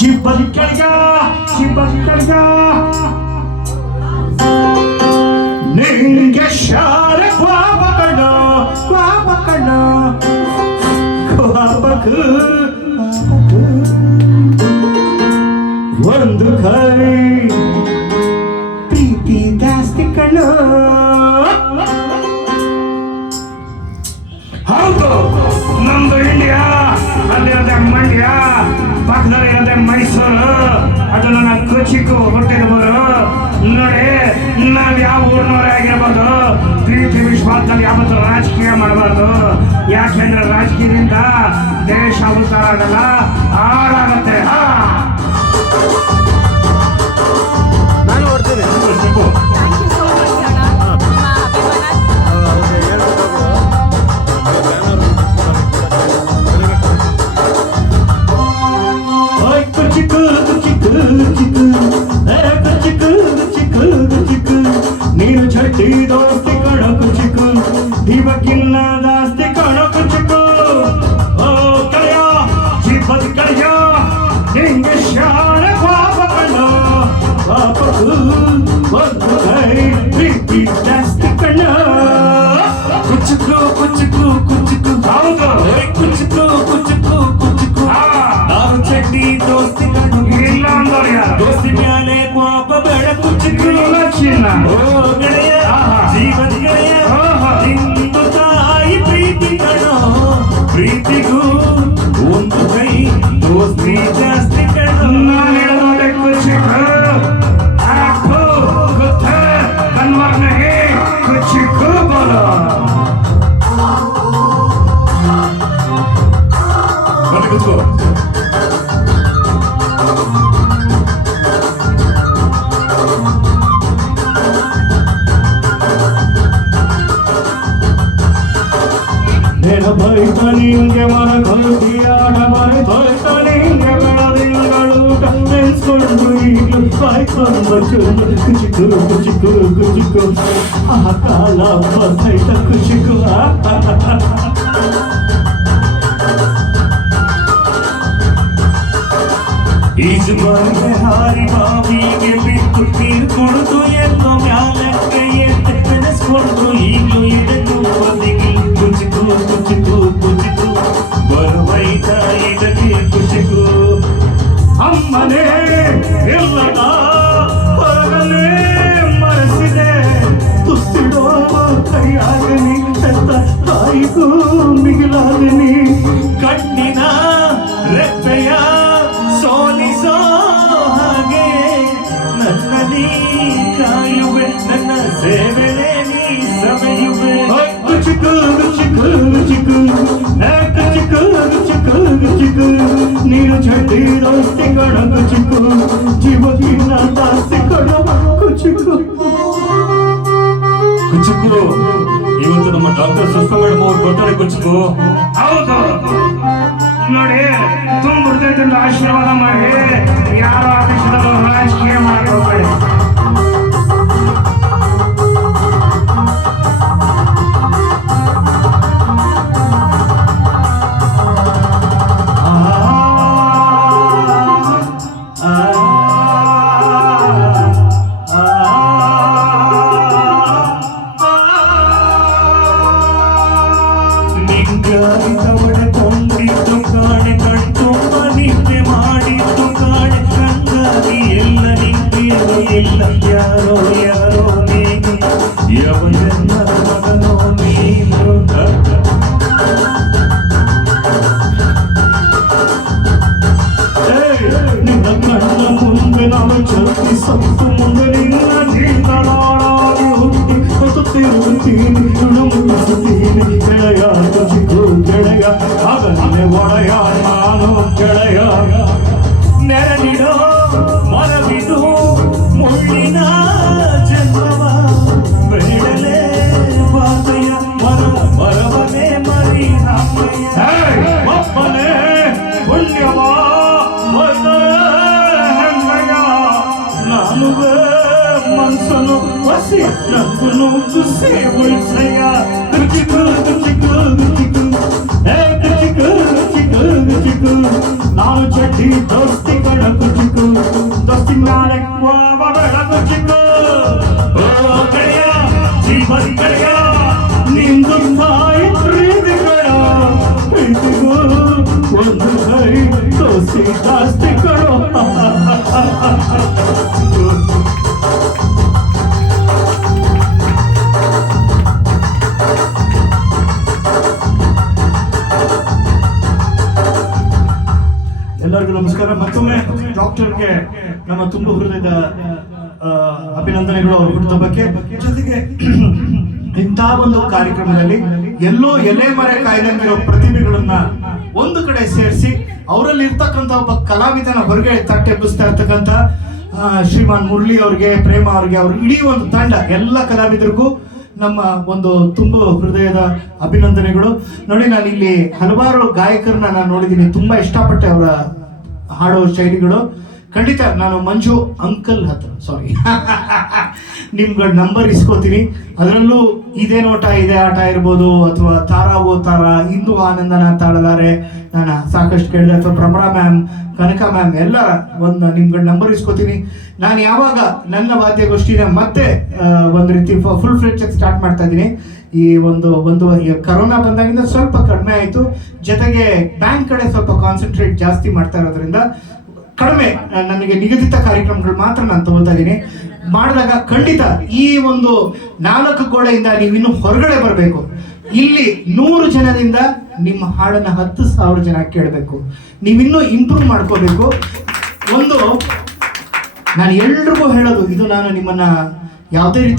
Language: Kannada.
ಚಿಬ್ಬಲಿಕ್ಕಳಿಗ ಚಿಬ್ಬಲಿಕ್ಕಳಿಗ ನಿಂಗೆ ಶಾಲೆ ಕ್ವಾಬಕಣ್ಣ ಕ್ವಾಬಕು ಒಂದು ಕೈ ಪ್ರೀತಿ ಜಾಸ್ತಿ ಕಣ್ಣು. ಹೌದು, ನಮ್ದು ಇಂಡಿಯಾ, ಅಲ್ಲಿರೋದೆ ಮಂಡ್ಯ, ಪಕ್ಕದಲ್ಲಿರೋದೆ ಮೈಸೂರು, ಅದು ನನ್ನ ಕೊಚ್ಚಿಕ್ಕು ಹುಟ್ಟಿದವರು. ನೋಡಿ, ನಾವ್ ಯಾವ ಊರಿನವರೇ ಆಗಿರ್ಬೋದು, ಪ್ರೀತಿ ವಿಶ್ವಾಸದಲ್ಲಿ ಯಾವತ್ತು ರಾಜಕೀಯ ಮಾಡಬಾರ್ದು. ಯಾಕೆಂದ್ರೆ ರಾಜಕೀಯದಿಂದ ದೇಶ ಉದ್ಧಾರ ಆಗಲ್ಲ, ಹಾಳಾಗತ್ತೆ. ನಾನು ಓಡ್ತೀನಿ. ನೀನು ಚಡ್ಡಿ ದೋಸ್ತಿ ಕಣಕು ಚಿಕ್ಕು, ಇವಕ್ಕಿಲ್ಲ ಜಾಸ್ತಿ ಕಣಕು ಚಿಕ್ಕು. ಓ ಕಳೆಯ ಚಿಪ್ಪದ ಕಳೆಯ ನಿಂಗೆ ಶಾಲೆ ಪಾಪಕಣ್ಣು ಪಾಪಕು ಒಂದು ಕೈ ಪ್ರೀತಿ ಜಾಸ್ತಿ ಕಣ್ಣ. ಕುಚ್ಚುಕು ಕುಚ್ಚುಕು ಕುಚ್ಚುಕು, ಹೌದು ಕುಚ್ಚುಕು ಕುಚ್ಚುಕು ಕುಚ್ಚುಕು. ನಾನು ಚಡ್ಡಿ ದೋಸ್ತಿ ಕಣ್ಣು ಇಲ್ಲ ಅಂದವ್ರು ಯಾರು? ದೋಸ್ತಿ ಮ್ಯಾಲೆ ಪಾಪ ಬೇಡ ಕುಚ್ಚುಕು ಚಿನ್ನ. ಓ ಗೆಳೆಯ ಜೀವದ ಗೆಳೆಯ, ನಿಂದು ತಾಯಿ ಪ್ರೀತಿ ಕಣೋ, ಪ್ರೀತಿಗೂ ಒಂದು ಕೈ ದೋಸ್ತಿ ಜಾಸ್ತಿ ಕಣೋ. ನಾನು ಹೇಳೋದೆ ಕುಚ್ಚುಕು ಆಕು ಕುತ್ತ ಕನ್ವರ್ನಗೆ ಕುಚ್ಚುಕು ಬೋಲೋ. ಕುಚ್ಚು ಭೈತ ನಿಂಗೆ ಮರ ಕೊಲ್ತಿಯಾಡ ಮರೆ ಭೈತ ನಿಂಗೆ ಬೆಳದಿಂಗಳೂಟ ನೆನ್ಸ್ಕೊಂಡು ಈಗಲೂ ಬಾಯ್ಕೊಂಡು ಕುಚಿಕು ಕುಚಿಕು ಕುಚಿಕು ಆ ಕಾಲ ಬೈತ ಕುಚಿಕು. ಈಜು ಬಂದೆ ಹಾರಿ ಬಾವಿಗೆ ಬಿಟ್ಟು ನೀರು ಕುಡಿದು ಎಲ್ಲೋ ಮ್ಯಾಲಕ್ಕೆ ಎತ್ತೆ ನೆನೆಸ್ಕೊಂಡು ಈಗಲೂ ಇದನ್ನು ಬದಿಗೆ ಕುಚಿಕು ಕುಚಿಕು ಕುಚಿಕು ಬರುವೈತ ಇದಕ್ಕೆ ಕುಚಿಕು. ಅಮ್ಮನೇ ಎಲ್ಲದ ಹೊರಗಲೇ ಮರೆಸಿದೆ, ತುತ್ತಿಡೋ ಕೈಯಾಗನಿ ಹೆತ್ತ ತಾಯಿಗೂ ಮಿಗಿಲಾಗನಿ. ಕಣ್ಣಿನ ರೆಪ್ಪೆಯ ಸೋಲಿಸೋ ಹಾಗೆ ನನ್ನಲ್ಲಿ ಕಾಯುವೆ, ನನ್ನ ಸೇವೆನೇ ನೀ ಸವೆಯುವೆ. ಕುಚಿಕು ಕುಚಿಕು ಕುಚಿಕು ಕುಚಿಕು ಕುಚಿಕು ಕುಚಿಕು ನೀನು ಚಡ್ಡಿ ದೋಸ್ತಿ ಕಣ ಕುಚಿಕು, ಜೀವಗಿನ ದಾಸ್ತಿ ಕಣ ಕುಚಿಕು ಕುಚಿಕು. ಇವತ್ತು ನಮ್ಮ ಡಾಕ್ಟರ್ ಸುಷ್ಮಾ ಮೇಡಮ್ ಅವ್ರು ಬರ್ತಾರೆ ಕುಚಿಕು. ಹೌದು ನೋಡಿ, ತುಂಬ ಹೃದಯದಿಂದ ಆಶೀರ್ವಾದ ಮಾಡಿ, ಯಾರೋ ಆದೇಶದಲ್ಲೂ ರಾಜಕೀಯ ಮಾಡಿ ಹೋಗ್ಬೇಡಿ. ಕೊಂಡಿದ್ದು ಕಾಣೆ ಕಣ್ತುಂಬ ನಿದ್ದೆ ಮಾಡಿದ್ದು ಕಾಣೆ, ಕಂಗಾಗಿ ಎಲ್ಲ ನಿಂತಿಯಲು ಇಲ್ಲ. ಯಾರೋ ಯಾರೋ ನೀನು, ಯವನೆಲ್ಲ ಮಗನೋ ನೀನು. ನಿನ್ನ ಕಣ್ಣ ಮುಂದೆ ನಾವು ಚಲ್ತಿ ಸತ್ತು ಮುಂದೆ ನಿನ್ನ ಜೀತಳಾಳಾಗಿ ಹುಟ್ಟಿ ಹೊತ್ತುತ್ತಿರುತ್ತೀನಿ, ಮುಗಿಸುತ್ತೀನಿ ಗೆಳೆಯ ಕುಚಿಕು ಗೆಳೆಯ. ಆಗಲೇ ಒಡೆಯ ನಾನು ಗೆಳೆಯ. ನೆರಳಿಡೋ ಮರವಿದು ಮುಳ್ಳಿನ ಜನ್ಮವ ಬೆಳಲೆ ಬಾತೆಯ ಮರ ಮರವನೇ ಮರಿ ಒಪ್ಪನೆ ಪುಣ್ಯವ ನಾನು ಮನ್ಸನು ಹಸಿ ನಕ್ಕನು ಕುಸಿ ಉಳಿಸಯ್ಯ. ಕುಚಿಕು ಕುಚಿಕು ಕುಚಿಕು ಕುಚಿಕು ಕುಚಿಕು ಕುಚಿಕು ನಾನು ಚಡ್ಡಿ ದೋಸ್ತಿ ಕಣ ಜಾಸ್ತಿ ಕೊಡು. ಎಲ್ಲರಿಗೂ ನಮಸ್ಕಾರ. ಮತ್ತೊಮ್ಮೆ ಡಾಕ್ಟರ್ಗೆ ನಮ್ಮ ತುಂಬ ಹೃದಯದ ಅಭಿನಂದನೆಗಳು ಅವ್ರ ಹುಟ್ಟುಹಬ್ಬಕ್ಕೆ. ಜೊತೆಗೆ ಇಂಥ ಒಂದು ಕಾರ್ಯಕ್ರಮದಲ್ಲಿ ಎಲ್ಲೋ ಎಲೆ ಮರೆ ಕಾಯ್ದಂಗಿರೋ ಪ್ರತಿಭೆಗಳನ್ನ ಒಂದು ಕಡೆ ಸೇರಿಸಿ ಅವರಲ್ಲಿ ಇರ್ತಕ್ಕಂಥ ಒಬ್ಬ ಕಲಾವಿದನ ಹೊರಗೆ ತಟ್ಟೆಬ್ಬಿಸ್ತಾ ಇರ್ತಕ್ಕಂಥ ಶ್ರೀಮಾನ್ ಮುರಳಿ ಅವ್ರಿಗೆ, ಪ್ರೇಮ ಅವ್ರಿಗೆ, ಅವ್ರ ಇಡೀ ಒಂದು ತಂಡ, ಎಲ್ಲ ಕಲಾವಿದರಿಗೂ ನಮ್ಮ ಒಂದು ತುಂಬ ಹೃದಯದ ಅಭಿನಂದನೆಗಳು. ನೋಡಿ, ನಾನು ಇಲ್ಲಿ ಹಲವಾರು ಗಾಯಕರನ್ನ ನಾನು ನೋಡಿದ್ದೀನಿ, ತುಂಬಾ ಇಷ್ಟಪಟ್ಟೆ ಅವರ ಹಾಡೋ ಶೈಲಿಗಳು. ಖಂಡಿತ ನಾನು ಮಂಜು ಅಂಕಲ್ ಹತ್ರ ನಿಮ್ಗಳ ನಂಬರ್ ಇಸ್ಕೋತೀನಿ. ಅದರಲ್ಲೂ ಇದೇ ನೋಟ ಇದೇ ಆಟ ಇರ್ಬೋದು, ಅಥವಾ ತಾರಾ ಓ ತಾರಾ, ಇಂದು ಆನಂದನ ತಾಳಲಾರೆ ನಾನು ಸಾಕಷ್ಟು ಕೇಳಿದೆ, ಅಥವಾ ಭ್ರಮರ ಮ್ಯಾಮ್, ಕನಕ ಮ್ಯಾಮ್, ಎಲ್ಲರ ಒಂದು ನಿಮ್ಗಳ ನಂಬರ್ ಇಸ್ಕೋತೀನಿ. ನಾನು ಯಾವಾಗ ನನ್ನ ವಾದ್ಯಗೋಷ್ಠಿನ ಮತ್ತೆ ಒಂದು ರೀತಿ ಫುಲ್ ಫ್ಲೆಡ್ಜ್ ಸ್ಟಾರ್ಟ್ ಮಾಡ್ತಾ ಇದ್ದೀನಿ. ಈ ಒಂದು ಕರೋನಾ ಬಂದಾಗಿಂದ ಸ್ವಲ್ಪ ಕಡಿಮೆ ಆಯಿತು. ಜೊತೆಗೆ ಬ್ಯಾಂಕ್ ಕಡೆ ಸ್ವಲ್ಪ ಕಾನ್ಸಂಟ್ರೇಟ್ ಜಾಸ್ತಿ ಮಾಡ್ತಾ ಇರೋದ್ರಿಂದ ಕಡಿಮೆ ನನಗೆ ನಿಗದಿತ ಕಾರ್ಯಕ್ರಮಗಳು ಮಾತ್ರ ನಾನು ತಗೊಳ್ತಾ ಇದ್ದೀನಿ. ಮಾಡಿದಾಗ ಖಂಡಿತ ಈ ಒಂದು 4 ಗೋಡೆಯಿಂದ ನೀವಿನ್ನೂ ಹೊರಗಡೆ ಬರಬೇಕು. ಇಲ್ಲಿ 100 ಜನದಿಂದ ನಿಮ್ಮ ಹಾಡನ್ನ 10,000 ಜನ ಕೇಳಬೇಕು. ನೀವಿನ್ನೂ ಇಂಪ್ರೂವ್ ಮಾಡ್ಕೋಬೇಕು. ನಾನು ಎಲ್ರಿಗೂ ಹೇಳೋದು, ಇದು ನಾನು ನಿಮ್ಮನ್ನ ಯಾವುದೇ ರೀತಿ